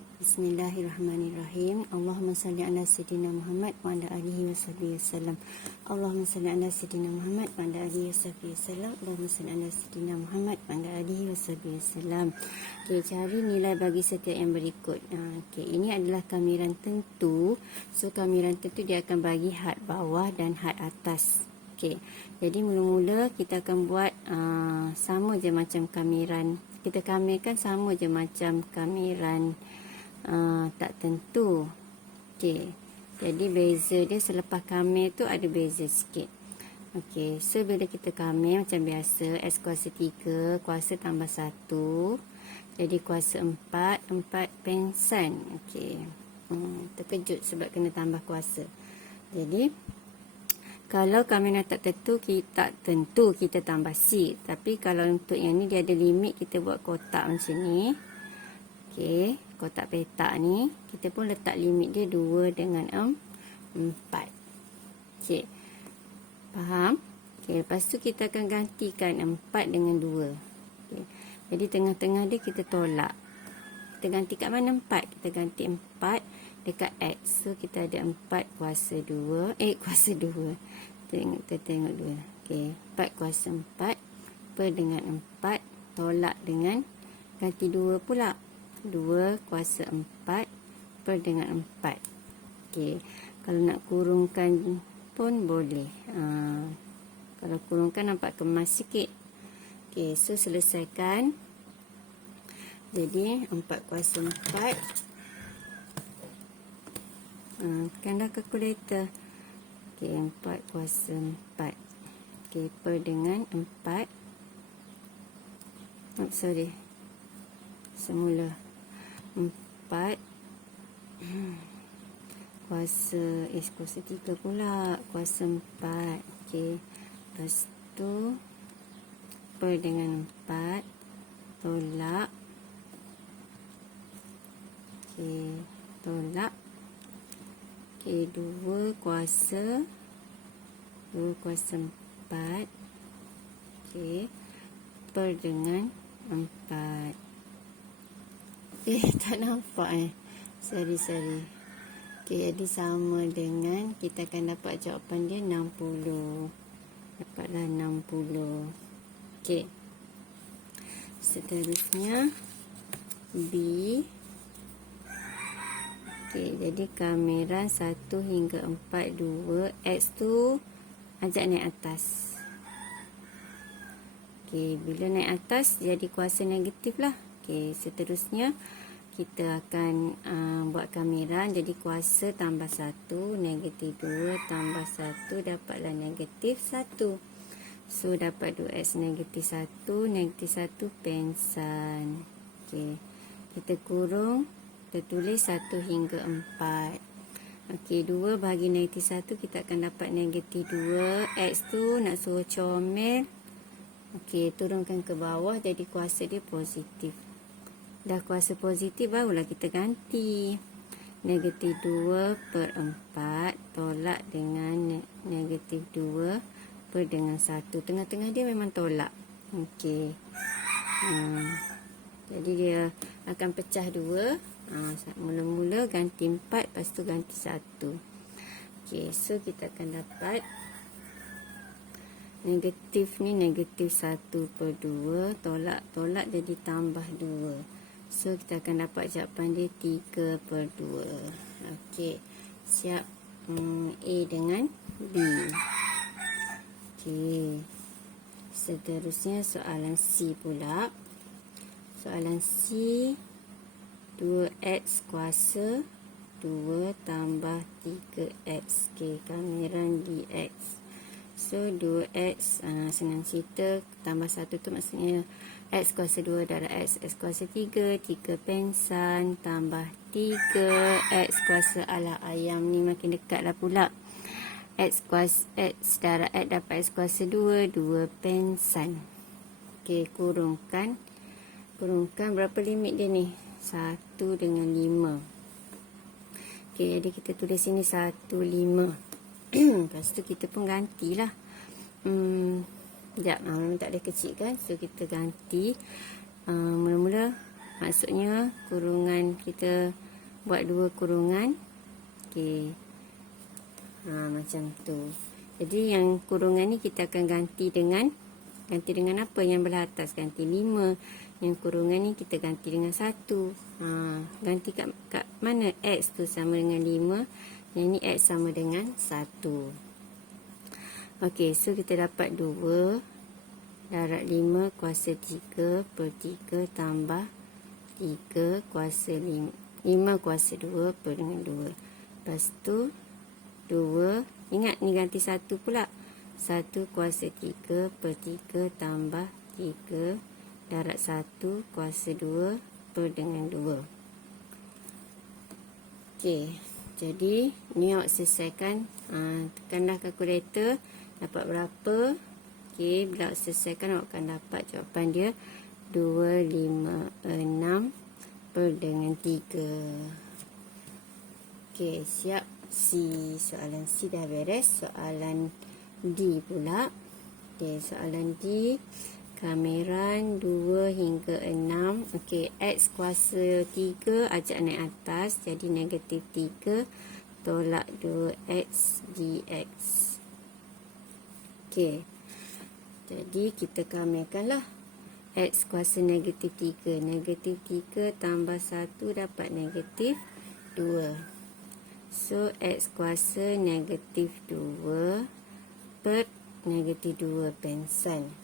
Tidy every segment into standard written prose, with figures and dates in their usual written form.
Bismillahirrahmanirrahim. Allahumma salli ala sayyidina Muhammad wa ala alihi wasallam. Allahumma salli ala sayyidina Muhammad wa ala alihi wasallam. Allahumma salli ala sayyidina Muhammad wa ala alihi wasallam. Okey, cari nilai bagi setiap yang berikut. Okey, ini adalah kamiran tentu. So kamiran tentu dia akan bagi had bawah dan had atas. Okey. Jadi mula-mula kita akan buat sama je macam kamiran. Kita kamirkan sama je macam kamiran tak tentu. Okey. Jadi beza dia selepas kamir tu ada beza sikit. Okey, so bila kita kamir macam biasa, X kuasa 3, kuasa tambah 1. Jadi kuasa 4, 4 pensan. Okey. Terkejut sebab kena tambah kuasa. Jadi kalau kamiran tak tentu kita tambah C. Tapi kalau untuk yang ni dia ada limit, kita buat kotak macam ni. Okey, kotak petak ni kita pun letak limit dia 2 dengan 4. Okey. Faham? Okey, lepas tu kita akan gantikan 4 dengan 2. Okey. Jadi tengah-tengah dia kita tolak. Kita ganti kat mana 4? Kita ganti 4 dekat X. So kita ada 4 kuasa 2. Kuasa 2. Kita tengok dulu. Okey, 4 kuasa 4 per dengan 4 tolak dengan ganti 2 pula. 2 kuasa 4 per dengan 4. Okey, kalau nak kurungkan pun boleh. Kalau kurungkan nampak kemas sikit. Okey, so selesaikan. Jadi 4 kuasa 4. Tekanlah kalkulator. Okey, 4 kuasa 4. Okey, per dengan 4. Semula 4 kuasa kuasa 3 pula, kuasa 4. Okey, lepas tu per dengan 4 tolak. Okey, tolak. Okey, 2 kuasa 4. Okey, per dengan 4. Tak nampak Sorry. Okey, jadi sama dengan kita akan dapat jawapan dia 60. Dapatlah 60. Okey. Seterusnya B. Okey, jadi kamiran 1 hingga 4, 2. X tu ajak naik atas. Okey, bila naik atas jadi kuasa negatif lah. Okey, seterusnya kita akan buat kamiran. Jadi kuasa tambah 1, negatif 2 tambah 1 dapatlah negatif 1. So dapat 2X negatif 1, negatif 1 pensan. Okey, kita kurung. Kita tulis 1 hingga 4. Okey, 2 bahagi negatif 1 kita akan dapat negatif 2. X tu nak suruh comel. Okey, turunkan ke bawah jadi kuasa dia positif. Dah kuasa positif barulah kita ganti. Negatif 2 per 4 tolak dengan negatif 2 per dengan 1. Tengah-tengah dia memang tolak. Okey. Jadi dia akan pecah 2. Mula-mula ganti 4, lepas tu ganti 1. Okey, so kita akan dapat negatif ni negatif 1 per 2. Tolak jadi tambah 2. So kita akan dapat jawapan dia 3 per 2. Okey, siap. A dengan B. Okey, seterusnya soalan C pula. Soalan C, 2X kuasa 2 tambah 3X. Okey, kamiran dx. So 2X senang cerita, tambah 1 tu maksudnya X kuasa 2 darab X kuasa 3, 3 pensan tambah 3 X kuasa ala ayam ni makin dekat lah pula. X darab X dapat X kuasa 2, 2 pensan. Okey, kurungkan berapa limit dia ni? 1 dengan 5. Okey, jadi kita tulis sini 1, 5. Lepas tu kita pun gantilah. Sekejap, tak ada kecil kan. So kita ganti. Mula-mula Maksudnya kurungan kita buat 2 kurungan. Okey. Macam tu. Jadi yang kurungan ni kita akan ganti dengan apa yang belah atas, ganti 5. Yang kurungan ni kita ganti dengan 1. Ganti kat mana X tu sama dengan 5. Yang ni X sama dengan 1. Okey, so kita dapat 2 darab 5 kuasa 3 per 3 tambah 3 kuasa 5 kuasa 2 per dengan 2. Lepas tu 2, ingat ni ganti 1 pula. 1 kuasa 3 per 3 tambah 3 darab 1 kuasa 2 per dengan 2. Okey, jadi ni awak selesaikan. Tekanlah kalkulator, dapat berapa. Okey, bila awak selesaikan awak akan dapat jawapan dia 256 per dengan 3. Okey, siap. Soalan C dah beres. Soalan D pula. Okey, soalan D, kameran 2 hingga 6. Okey, X kuasa 3 ajak naik atas, jadi negatif 3 tolak 2X dx. Okey, jadi kita kamerkanlah. X kuasa negatif 3. Negatif 3 tambah 1 dapat negatif 2. So, X kuasa negatif 2 per negatif 2 pensan.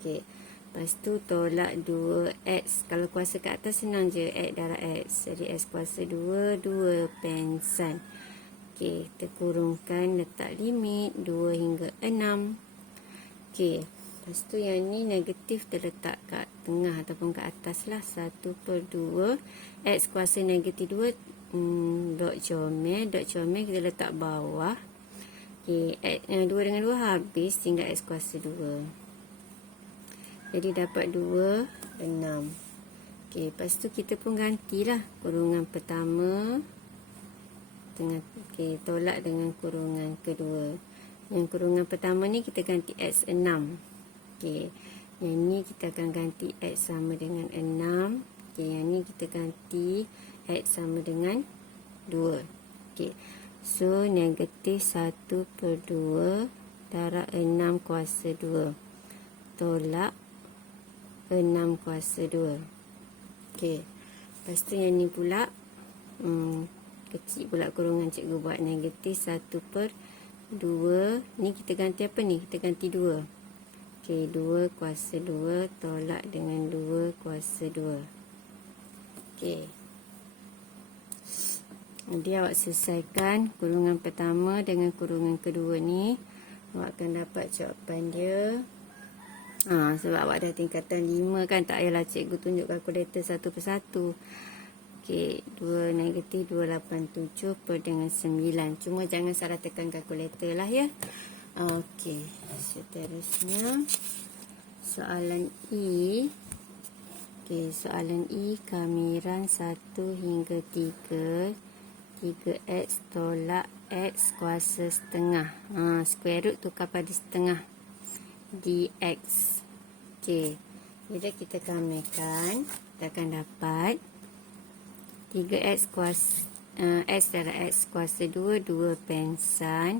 Okey. Lepas tu tolak 2X. Kalau kuasa kat atas senang je. X darab X. Jadi X kuasa 2, 2 pensan. Okey. Kita kurungkan, letak limit 2 hingga 6. Okey. Lepas tu yang ni negatif terletak kat tengah ataupun kat atas lah. 1 per 2. X kuasa negatif 2. Dot comel kita letak bawah. Okey, 2 dengan 2 habis, tinggal X kuasa 2. Jadi dapat 2, 6. Okey, lepas tu kita pun gantilah kurungan pertama dengan tolak dengan kurungan kedua. Yang kurungan pertama ni kita ganti X 6. Okey, yang ni kita akan ganti X sama dengan 6. Okey, yang ni kita ganti X sama dengan 2. Okey. So, negatif 1 per 2 darab 6 kuasa 2. Tolak 6 kuasa 2. Okey. Lepas tu yang ni pula. Kecil pula kurungan cikgu buat. Negatif 1 per 2. Ni kita ganti apa ni? Kita ganti 2. Okey. 2 kuasa 2 tolak dengan 2 kuasa 2. Okey. Jadi awak selesaikan kurungan pertama dengan kurungan kedua ni. Awak akan dapat jawapan dia. Sebab awak dah tingkatan 5 kan. Tak payahlah cikgu tunjuk kalkulator satu persatu. Okey, 2 negatif 287 per dengan 9. Cuma jangan salah tekan kalkulator lah ya. Okey, seterusnya soalan E. Okey, soalan E, kameran 1 hingga 3. 3X tolak X kuasa setengah. Square root tukar pada setengah. Dx. Okey. Bila kita kamerkan, kita akan dapat 3X kuasa X darab X kuasa 2, 2 pensan.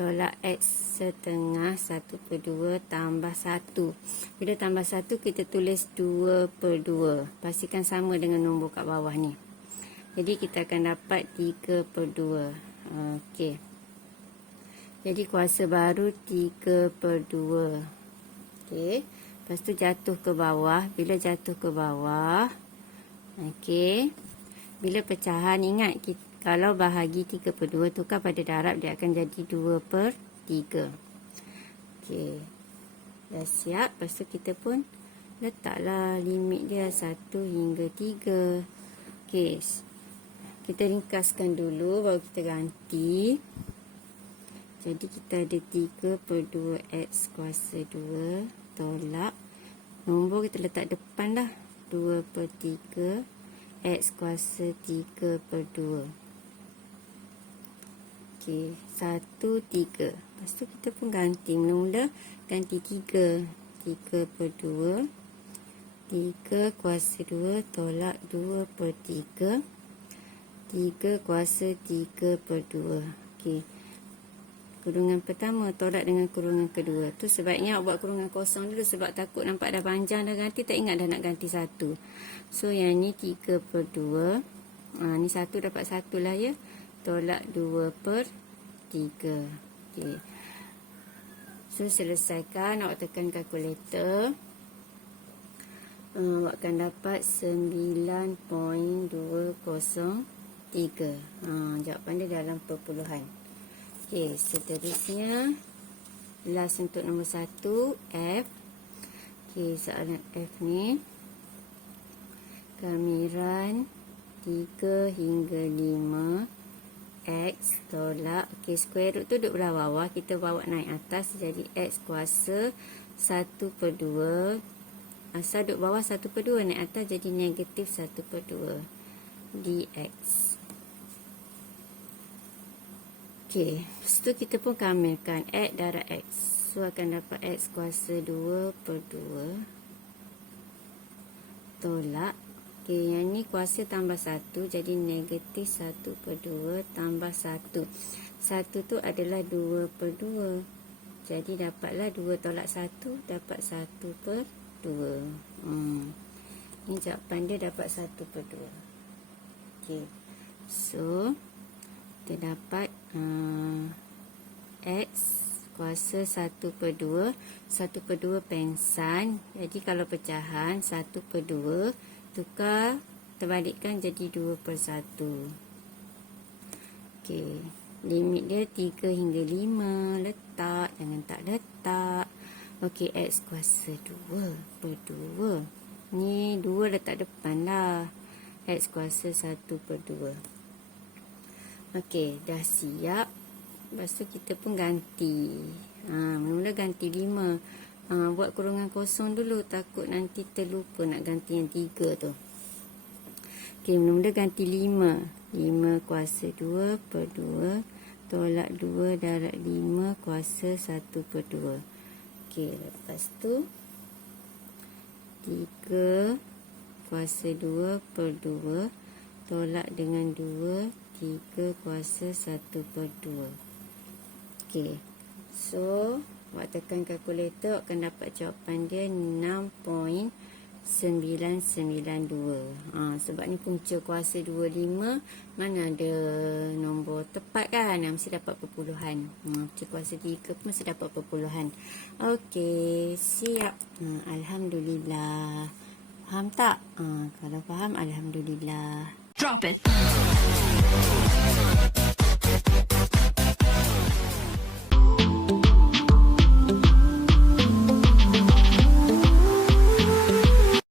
Tolak X setengah 1 per 2 tambah 1. Bila tambah 1, kita tulis 2 per 2. Pastikan sama dengan nombor kat bawah ni. Jadi kita akan dapat 3 per 2. Okey. Jadi kuasa baru 3 per 2. Okey. Lepas tu jatuh ke bawah. Bila jatuh ke bawah. Okey. Bila pecahan, ingat kalau bahagi 3 per 2 tukar pada darab, dia akan jadi 2 per 3. Okey. Dah siap. Lepas tu kita pun letaklah limit dia 1 hingga 3. Okey. Kita ringkaskan dulu baru kita ganti. Jadi kita ada 3 per 2X kuasa 2 tolak. Nombor kita letak depan dah. 2 per 3 X kuasa 3 per 2. Okey, 1, 3. Lepas tu kita pun ganti. Mula-mula ganti 3. 3 per 2 3 kuasa 2 tolak 2 per 3. 3 kuasa 3 per 2. Okey. Kurungan pertama tolak dengan kurungan kedua. Tu sebabnya buat kurungan kosong dulu sebab takut nampak dah panjang dah ganti, tak ingat dah nak ganti 1. So yang ni 3 per 2. Ni 1 dapat 1 lah ya. Tolak 2 per 3. Okey. So selesaikan, awak tekan kalkulator. Awak akan dapat 9.203. Jawapan dia dalam perpuluhan. Okey, seterusnya last untuk nombor 1, F. Okey, soalan F ni kamiran 3 hingga 5 X tolak. Okey, square root tu duduk belah bawah, kita bawa naik atas jadi X kuasa 1 per 2. Asal duduk bawah 1 per 2, naik atas jadi negatif 1 per 2 dx. Okey, lepas tu kita pun kamilkan X darab X. So akan dapat X kuasa 2 per 2 tolak. Okey, yang ni kuasa tambah 1 jadi negatif 1 per 2 tambah 1. 1 tu adalah 2 per 2. Jadi dapatlah 2 tolak 1 dapat 1 per 2. Ni jawapan dia dapat 1 per 2. Okey. So kita dapat X kuasa 1 per 2. 1 per 2 pengsan. Jadi kalau pecahan 1 per 2 tukar terbalikkan jadi 2 per 1. Okey. Limit dia 3 hingga 5. Letak. Jangan tak letak. Okey, X kuasa 2 per 2. Ni 2 letak depan lah. X kuasa 1 per 2. Okey, dah siap. Lepas tu kita pun ganti. Mula ganti 5. Buat kurungan kosong dulu. Takut nanti terlupa nak ganti yang 3 tu. Okey, mula-mula ganti 5. 5 kuasa 2 per 2. Tolak 2 darab 5 kuasa 1 per 2. Okey, lepas tu 3 kuasa 2 per 2 tolak dengan 2, 3 kuasa 1 per 2. Okey, so awak tekan kalkulator akan dapat jawapan dia 6.992. Sebab ni punca kuasa 25, mana ada nombor tepat kan, mesti dapat perpuluhan. Punca kuasa 3 pun mesti dapat perpuluhan. Okey, siap. Alhamdulillah. Faham tak? Kalau faham, alhamdulillah. Drop it.